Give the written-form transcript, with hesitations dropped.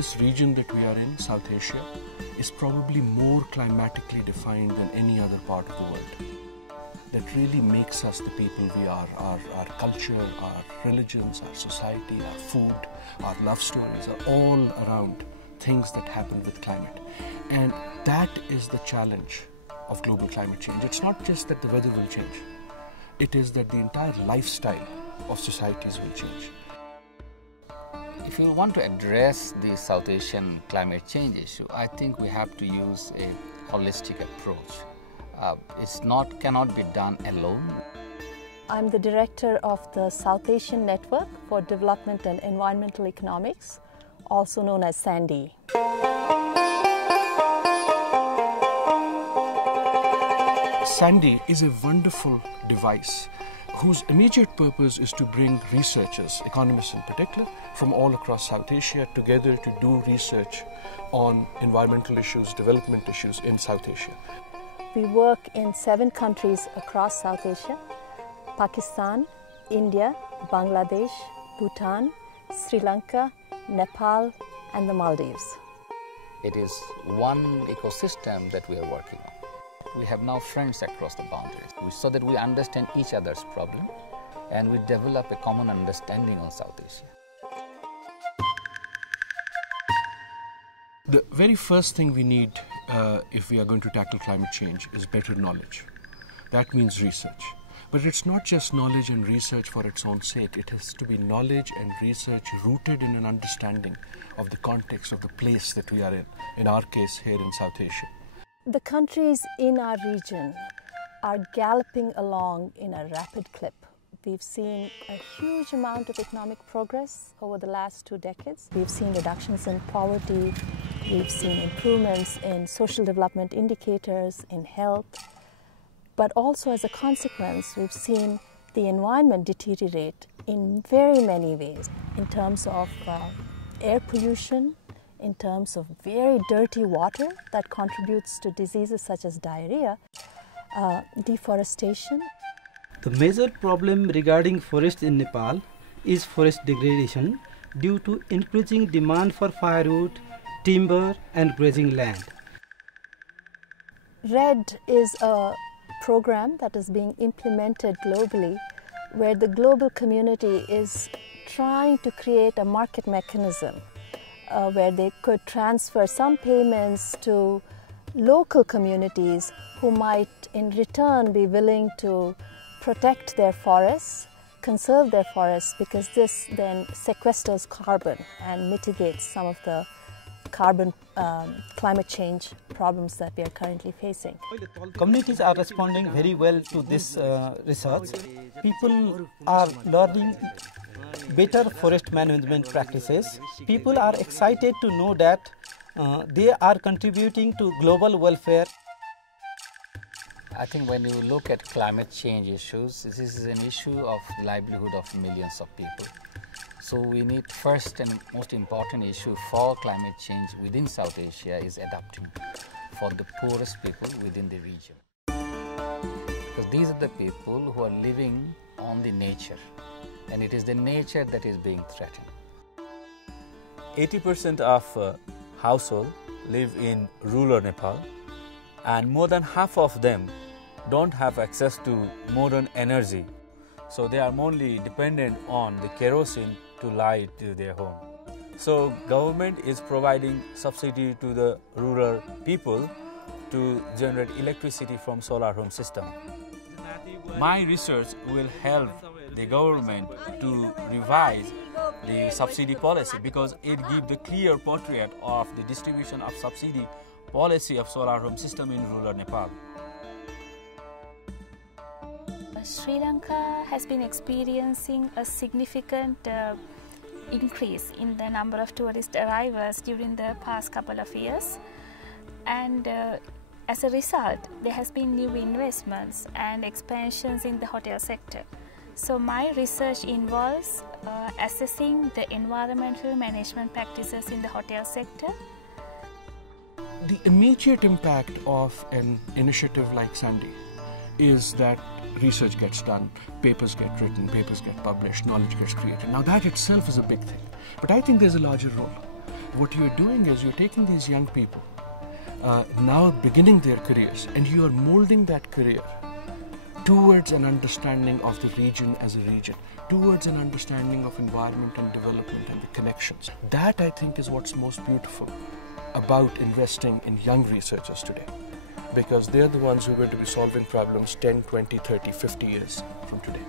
this region that we are in, South Asia, is probably more climatically defined than any other part of the world. That really makes us the people we are. Our culture, our religions, our society, our food, our love stories are all around things that happen with climate. And that is the challenge of global climate change. It's not just that the weather will change. It is that the entire lifestyle of societies will change. If you want to address the South Asian climate change issue, I think we have to use a holistic approach. Cannot be done alone. I'm the director of the South Asian Network for Development and Environmental Economics, also known as SANDEE. SANDEE is a wonderful device whose immediate purpose is to bring researchers, economists in particular, from all across South Asia together to do research on environmental issues, development issues in South Asia. We work in 7 countries across South Asia: Pakistan, India, Bangladesh, Bhutan, Sri Lanka, Nepal, and the Maldives. It is one ecosystem that we are working on. We have now friends across the boundaries, so that we understand each other's problem and we develop a common understanding on South Asia. The very first thing we need if we are going to tackle climate change is better knowledge. That means research. But it's not just knowledge and research for its own sake. It has to be knowledge and research rooted in an understanding of the context of the place that we are in our case here in South Asia. The countries in our region are galloping along in a rapid clip. We've seen a huge amount of economic progress over the last 2 decades. We've seen reductions in poverty, we've seen improvements in social development indicators, in health, but also as a consequence, we've seen the environment deteriorate in very many ways in terms of air pollution, in terms of very dirty water that contributes to diseases such as diarrhea, deforestation. The major problem regarding forests in Nepal is forest degradation due to increasing demand for firewood, timber and grazing land. RED is a program that is being implemented globally where the global community is trying to create a market mechanism where they could transfer some payments to local communities who might in return be willing to protect their forests, conserve their forests, because this then sequesters carbon and mitigates some of the climate change problems that we are currently facing. Communities are responding very well to this research. People are learning better forest management practices. People are excited to know that they are contributing to global welfare. I think when you look at climate change issues, this is an issue of livelihood of millions of people. So we need first and most important issue for climate change within South Asia is adapting for the poorest people within the region. Because these are the people who are living on the nature, and it is the nature that is being threatened. 80% of households live in rural Nepal, and more than half of them don't have access to modern energy. So they are mainly dependent on the kerosene to light their home. So government is providing subsidy to the rural people to generate electricity from solar home system. My research will help the government to revise the subsidy policy because it gives the clear portrait of the distribution of subsidy policy of solar home system in rural Nepal. Sri Lanka has been experiencing a significant increase in the number of tourist arrivals during the past couple of years, and as a result there has been new investments and expansions in the hotel sector. So my research involves assessing the environmental management practices in the hotel sector. The immediate impact of an initiative like SANDEE is that research gets done, papers get written, papers get published, knowledge gets created. Now that itself is a big thing. But I think there's a larger role. what you're doing is you're taking these young people, now beginning their careers, and you are molding that career towards an understanding of the region as a region, towards an understanding of environment and development and the connections. That, I think, is what's most beautiful about investing in young researchers today, because they're the ones who are going to be solving problems 10, 20, 30, 50 years from today.